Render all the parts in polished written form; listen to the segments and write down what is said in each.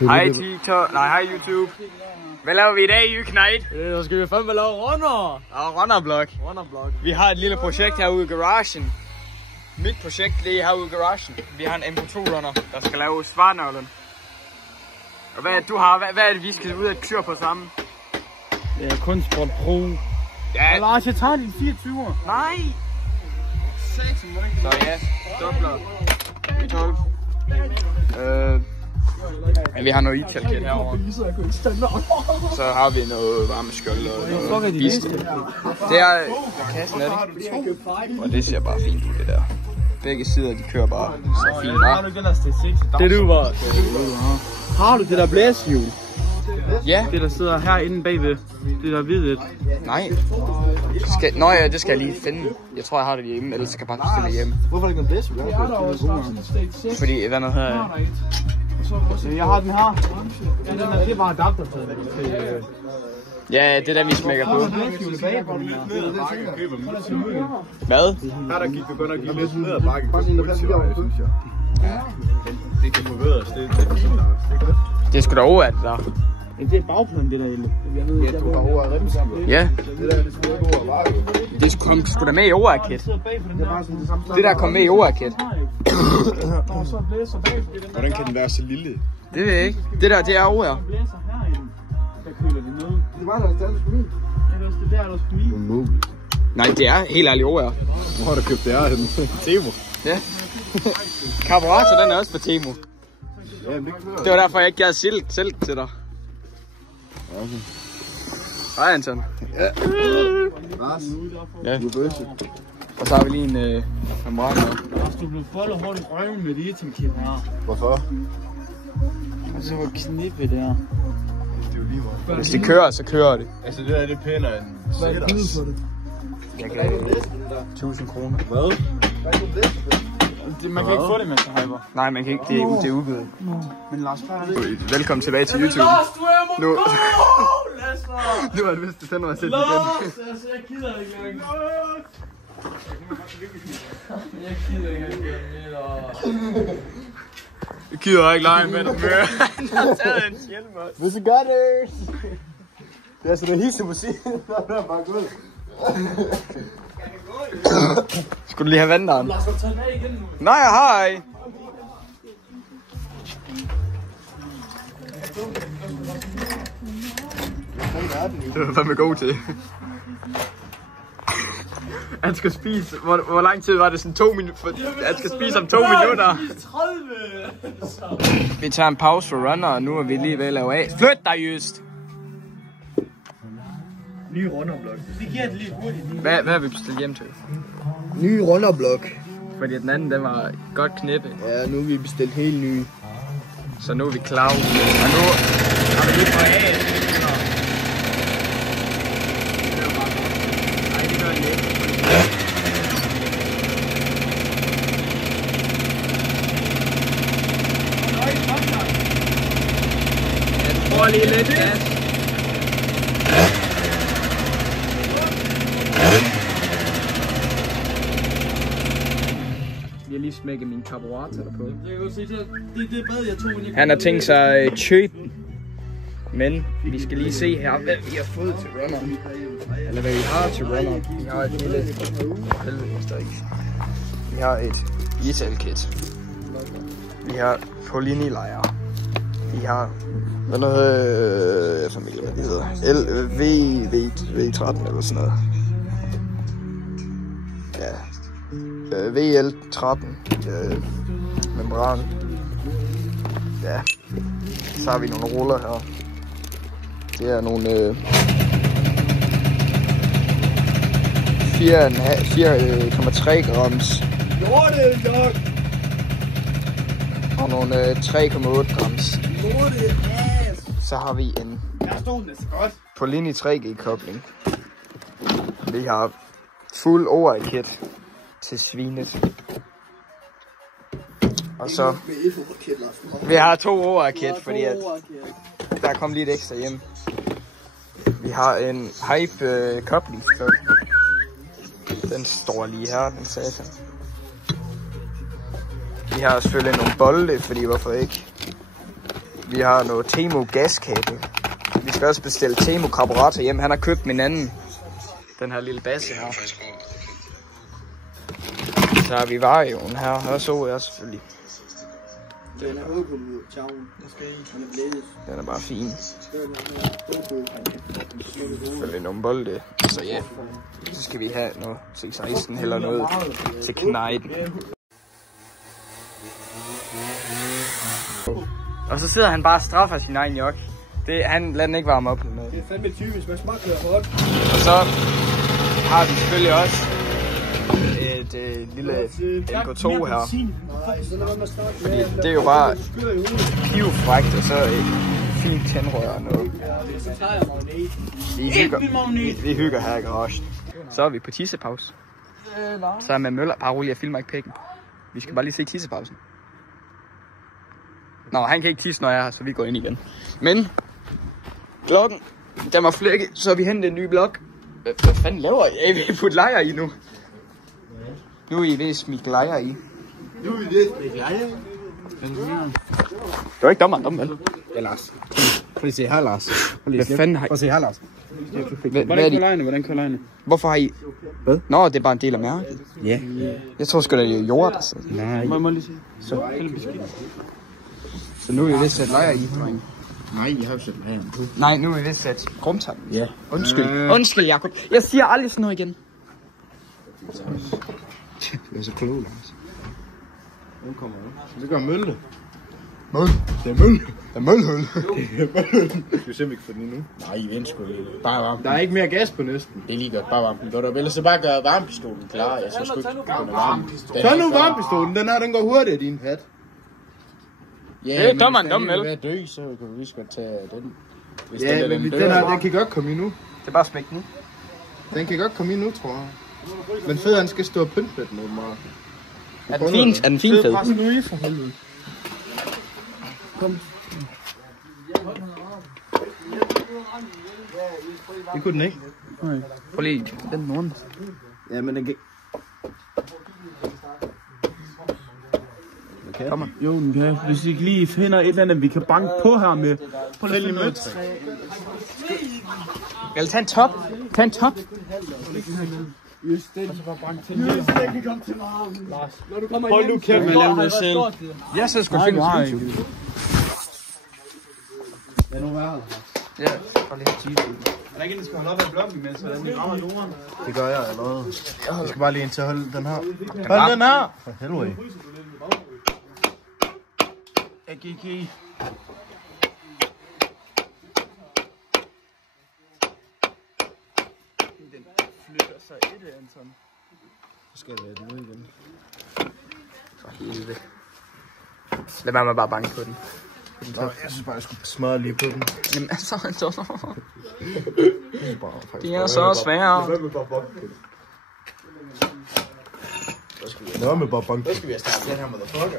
Hej TikTok, nej hej YouTube. Hvad laver vi i dag, Jyknight? Så skal vi fandme lave runner. Ja, runnerblok. Vi har et lille projekt herude i garagen. Mit projekt det er herude i garagen. Vi har en MP2 runner, der skal lave svarnøglen. Og hvad er det vi skal ud og køre på sammen? Det er Kunstsport Pro. Ja. Lars, jeg tager din 24'er. Nej. Så ja, dobbler. Vi 12. Vi har noget italkit herovre. Så har vi noget varmeskjold og noget biste. Det er kassen, er det ikke? Og det ser bare fint ud, det der. Begge sider, de kører bare så fint. Det du var. Har du det der blæshjul? Ja. Det der sidder herinde bagved. Det der hvide. Nej. Nå ja, det skal jeg lige finde. Jeg tror, jeg har det hjemme, ellers skal jeg bare bestille det hjemme. Hvorfor er det ikke noget blæshjul? Fordi, hvad noget her? Jeg har den her. Ja, det er bare adapter til. Ja, det er der, vi smækker på. Hvad? Her der gik vi godt nok lidt ned ad bakken. Synes jeg. Ja. Det kan forbedres. Det er sgu da over, det der. Det er bagpladen, det der ille. Ja, du har over remskiver. Ja. Det der, det skulle gå over bakken. Det kom sgu da med i overkit. Det der kom med i overkit. Hvordan kan den være så lille? Det ved jeg ikke. Det der, det er over. Der køler det ned. Det var der stadig for min. Det er der for min. Nej, det er helt ærligt over. Hvor har du købt det her henne? Temo. Ja. Karburator, den er også på Temo. Ja, det kører. Det var derfor, jeg ikke gad selv til dig. Okay. Hej, Anton. Ja. Lars. Ja. Du er bøsse. Og så har vi lige en kammerat med. Du blev foldet hårdt i røven med det etilkit her. Hvorfor? Og så var knippe der. Det er jo lige meget. Hvis det kører, så kører det. Altså det der, det pænder en sætter. Jeg kan 1000 kroner. Hvad? Man kan ikke få det, mens jeg hyper. Nej, man kan ikke. Det er udbydet. Men Lars, hvad er det? Velkommen tilbage til YouTube. Lars, du er Nu. Lars! Nu er det vist, det tænder mig selv igen. Lars, altså jeg gider ikke engang. Jeg gider ikke engang. Jeg gider ikke lege med dig mere. Han har taget en hjelm også. Hvis du gør det! Det er altså det hisse musik. Der er bare gået. Skulle du lige have vanderen? Lars, så tag den af igen nu. Nej, hej. Det var fandme god til. Han skal spise. Hvor lang tid var det? Sådan 2 minutter? Han skal spise om 2 minutter. 30! Vi tager en pause for runner, og nu er vi lige ved at lave af. Flyt dig, Just! Ny runderblok. Det giver det lige hurtigt. Hvad har vi bestilt hjem til? Ny runderblok. Fordi den anden, den var godt knippe. Ja, nu er vi bestilt helt nye. Så nu er vi klar. Og nu har vi lige på af. Nej, det gør det ikke. Jeg får lige lidt gas. Vi har lige smækket min karburator derpå. Jeg kan se, det er bedre, jeg tog. Han har tænkt sig at købe den. Men vi skal lige se her, hvad vi har fået til runner. Eller hvad vi har til runner. Vi har et lille Vi har et italkit. Vi har Polini-lejre. Vi har hvad noget jeg familie, hvad det hedder. V13 eller sådan noget. Ja. VL13 membran. Ja. Så har vi nogle ruller her. Det er nogle 4,3 grams. Og nogle 3,8 grams. Så har vi en Polini 3G kobling. Vi har fuld OR-kit til svinet. Og så vi har 2 OR-kit, fordi at der kom lidt ekstra hjem. Vi har en Hype koblingsklok. Den står lige her, den satan. Vi har selvfølgelig nogle bolde, fordi hvorfor ikke? Vi har noget Temo gaskabel. Vi skal også bestille Temo karburator hjem. Han har købt min anden. Den her lille basse her. Så har vi varioen her. Og så er selvfølgelig. Den er bare fin. Selvfølgelig nogle bolde. Så ja, så skal vi have noget C16 eller noget til knejden. Og så sidder han bare og straffer sin egen jok. Han lader den ikke varme op. Det er fandme typisk, man smager hot. Og så har vi selvfølgelig også et lille NK2 her. Fordi det er jo bare pivfrækt og så et fint tændrør og noget. Vi hygger her i garagen. Så er vi på tissepause. Så er med Møller. Bare rolig, jeg filmer ikke pikken. Vi skal bare lige se tissepausen. Nå, han kan ikke tisse, når jeg er her, så vi går ind igen. Men klokken, der var flækket, så vi hentet en ny blok. Hvad fanden laver I? Vi har puttet lejer i nu. Nu er I ved at smide lejer i. Nu er vi ved at smide lejer. Det var ikke dommeren, vel? Ja, Lars. Prøv lige at se her, Lars. Hvad fanden har I? Prøv at se her, Lars. Hvordan kører lejene? Hvorfor har I? Hvad? Nå, det er bare en del af mærket. Ja. Jeg tror sgu da, det er jord, der sidder. Nej. Må lige se. Så nu er vi ved at sætte lejer i, drenge. Nej, jeg har jo sat lejeren på. Nej, nu er vi ved at sætte krumtang. Ja. Undskyld, Jacob. Jeg siger aldrig sådan noget igen. Det er så klog, Lars. Nu kommer jeg. Det gør mølle. Møl. Det er mølle. Det er mølhul. Det er mølle. Skal vi se, om vi kan få den endnu? Nej, vent sgu. Bare varmt. Der er ikke mere gas på næsten. Det er lige godt. Bare varmt. Ellers så bare gøre varmepistolen klar. Jeg skal sgu ikke kunne varme. Tag nu varmepistolen. Den her, den går hurtigt, din hat. Ja, det er dommeren, vel? Hvis den er dø, så kan vi lige skal tage den. Hvis ja, men den her, den kan godt komme i nu. Det er bare smæk den. Den kan godt komme i nu, tror jeg. Men federen skal stå og pynte med den, åbenbart. Er den fin? Er den fin fed? Pres nu i for helvede. Kom. Det kunne den ikke. Prøv lige, den nogen. Ja, men den kan... Kom jo, den kan. Hvis I lige finder et eller andet, vi kan banke på her med. Prøv lige noget. Eller tag en top. Tag en top. Just det. Og så bare banke til den. Lars. Hold nu kæft, man laver det selv. Jeg så skulle finde på YouTube. Lad nu være. Ja, bare lige have 10. Er der ikke en, der skal holde op af blokken med, så den rammer doren? Det gør jeg allerede. Jeg skal bare lige ind til at holde den her. Hold den her! For helvede. AGG. Den flytter sig et, Anton. Så skal jeg være den ud igen. For helvede. Lad være med bare banke på den. Nå, jeg synes bare, jeg skulle smadre lige på den. Jamen altså, det er så svært. Nå, med bare banke. Så skal vi have startet den her motherfucker.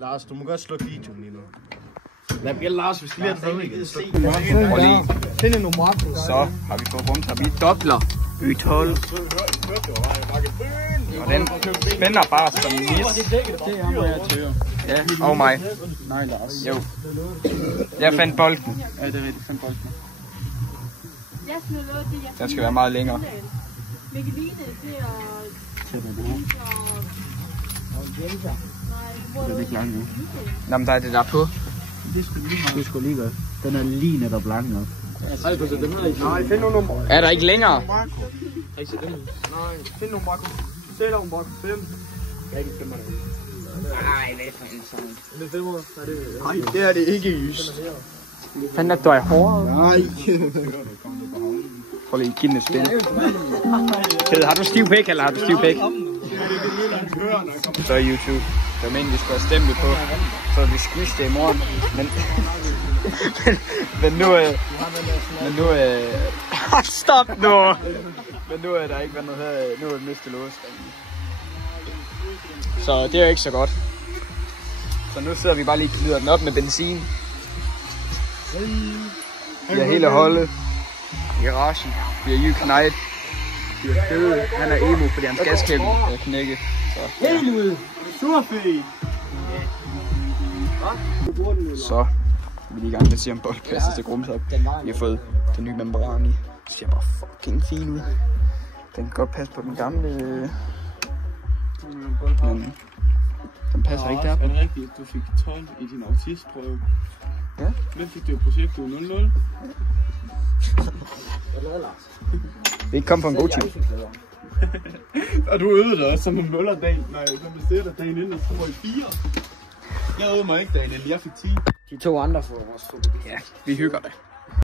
Lars, du må godt slukke videoen lige nu. Lad Lars, vi skal lige have det igen. Prøv lige. Find en nummer. Så har vi fået rundt her. Vi dobler Y12. Og den spænder bare som nis. Det er må jeg til. Ja, og mig. Nej, Lars. Jo. Jeg fandt bolden. Ja, det er rigtigt. Fandt bolden. Den skal være meget længere. Det er ikke langt nu. Nå, men der er det der på. Det skulle lige godt. Den er lige netop lang nok. Nej, find nogle nummer. Er der ikke længere? Nej, find nogle Marco. Sæt over Marco. 5. Jeg kan ikke 5'erne. Nej, hvad for en sådan. Det er 5'ere. Nej, det er det ikke, Jys. Fanden at du er hårdt. Nej. Prøv lige, giv den et spil. Kæde, har du stiv pæk, eller har du stiv pæk? Så er YouTube. Det var meningen, vi skulle have stemt på. Så vi squished det i morgen. Men nu stop nu! Men nu er der ikke været noget her. Nu er det mistet lås. Så det er ikke så godt. Så nu sidder vi bare lige og glider den op med benzin. Vi har hele holdet i garagen. Vi har Jyk Knight. Han er emo, fordi hans gaskæben er knækket. Helvede! Surfæg! Så vi er i gang med at se om bolden passer til Grumshop. Vi har fået den nye membran i. Det ser bare fucking fin ud. Den kan godt passe på den gamle. Men den passer ikke derpå. Er det rigtigt, at du fik 12 i din autistprøve? Ja. Hvem fik du et projekt, du 0-0? Vi er ikke kommet på en god tid. Og du øvede dig også som en møller dagen. Nej, som du ser dig dagen inden, og så får I 4. Jeg øvede mig ikke dagen inden, jeg fik 10. De 2 andre får også. Ja, vi hygger det.